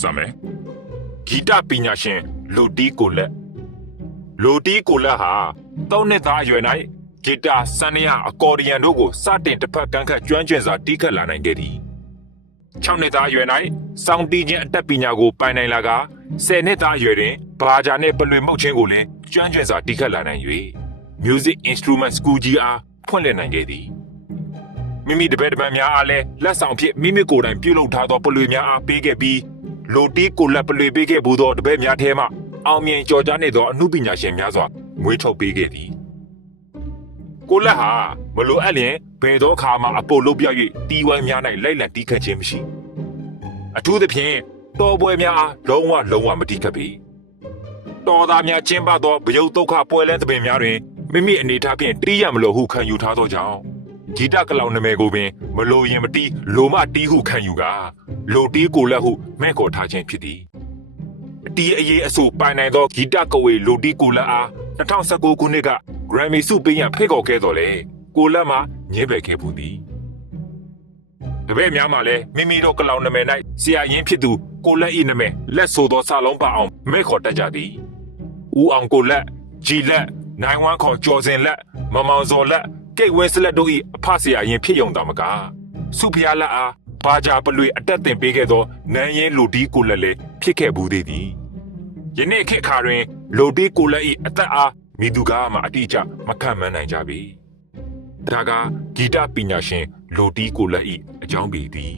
စမ်းမယ်ဂီတပညာရှင်လူတီကိုလက်လူတီကိုလက်ဟာသုံးနှစ်သားအရွယ်၌ဂီတာစန္ဒယာအကော်ဒီယံတို့ကိုစတင်တစ်ဖက်ကန့်ခတ်ကျွမ်းကျင်စွာတီးခတ်လာနိုင်ခဲ့သည်6နှစ်သားအရွယ်၌စောင်းတီးခြင်းအတတ်ပညာကိုပိုင်နိုင်လာက10နှစ်သားအရွယ်တွင်ဘာဂျာနှင့်ပလွေမှုတ်ခြင်းကိုလည်းကျွမ်းကျင်စွာတီးခတ်လာနိုင်၍ Music Instrument School ကြီးအားဖွင့်လှစ်နိုင်ခဲ့သည်မိမိတပည့်တပန်းများအားလည်းလက်ဆောင်ဖြစ်မိမိကိုယ်တိုင်ပြုလုပ်ထားသောပလွေများအားပေးခဲ့ပြီး လိုတီးကိုလက်ပလွေပေးခဲ့ဘူးသောတပည့်များထဲမှအောင်မြင်ကြော်ကြားနေသောအမှုပညာရှင်များစွာမွေးထုတ်ပေးခဲ့သည်ကိုလက်ဟာမလိုအပ်လျင်ဘယ်သောအခါမှအပိုလုတ်ပြ၍တီးဝိုင်းများ၌လိုက်လံတီးခတ်ခြင်းမရှိအထူးသဖြင့်တော်ပွဲများအားလုံးဝလုံးဝမတီးခတ်ပေတော်သားများကျင်းပသောဗယုတ်ဒုက္ခပွဲလဲသဘင်များတွင်မိမိအနေထားဖြင့်တီးရမလို့ဟုခံယူထားသောကြောင့် ဂီတကလောင်နာမည်ကိုပင် မလိုရင်မတီးလိုမတီးဟုခံယူကလိုတီးကိုလက်ဟုမဲ့ခေါ်ထားခြင်းဖြစ်သည်အတီးအရေးအဆိုပိုင်နိုင်သောဂီတကဝေလိုတီးကိုလက်အား2019ခုနှစ်က Grammy ဆုပေးရန်ဖိတ်ခေါ်ခဲ့တော်လေကိုလက်မှညင်းပယ်ခဲ့ဘူးသည်တပည့်များမှလည်းမိမိတို့ကလောင်နာမည်၌ဆရာရင်းဖြစ်သူကိုလက်ဤနာမည်လက်ဆိုသောစာလုံးပါအောင်မဲ့ခေါ်တတ်ကြသည်ဦးအောင်ကိုလက်ဂျီလက်နိုင်ဝမ်းခေါ်ကျော်စင်လက်မမောင်စော်လက် ကိတ်ဝဲစလက်တို့၏အဖဆရာရင်ဖြစ်ယုံတာမကစုဖျားလက်အားဘာဂျာပလွေအတက်တင်ပေးခဲ့သောနန်းရဲလူဒီကိုလက်လည်းဖြစ်ခဲ့ဘူးသေးသည်ယနေ့ခေတ်ခါတွင်လူဒီကိုလက်၏အသက်အားမိသူကားမှအတိအကျမခံမှန်းနိုင်ကြပြီဒါကဂီတပညာရှင်လူဒီကိုလက်၏အကြောင်းပေသည်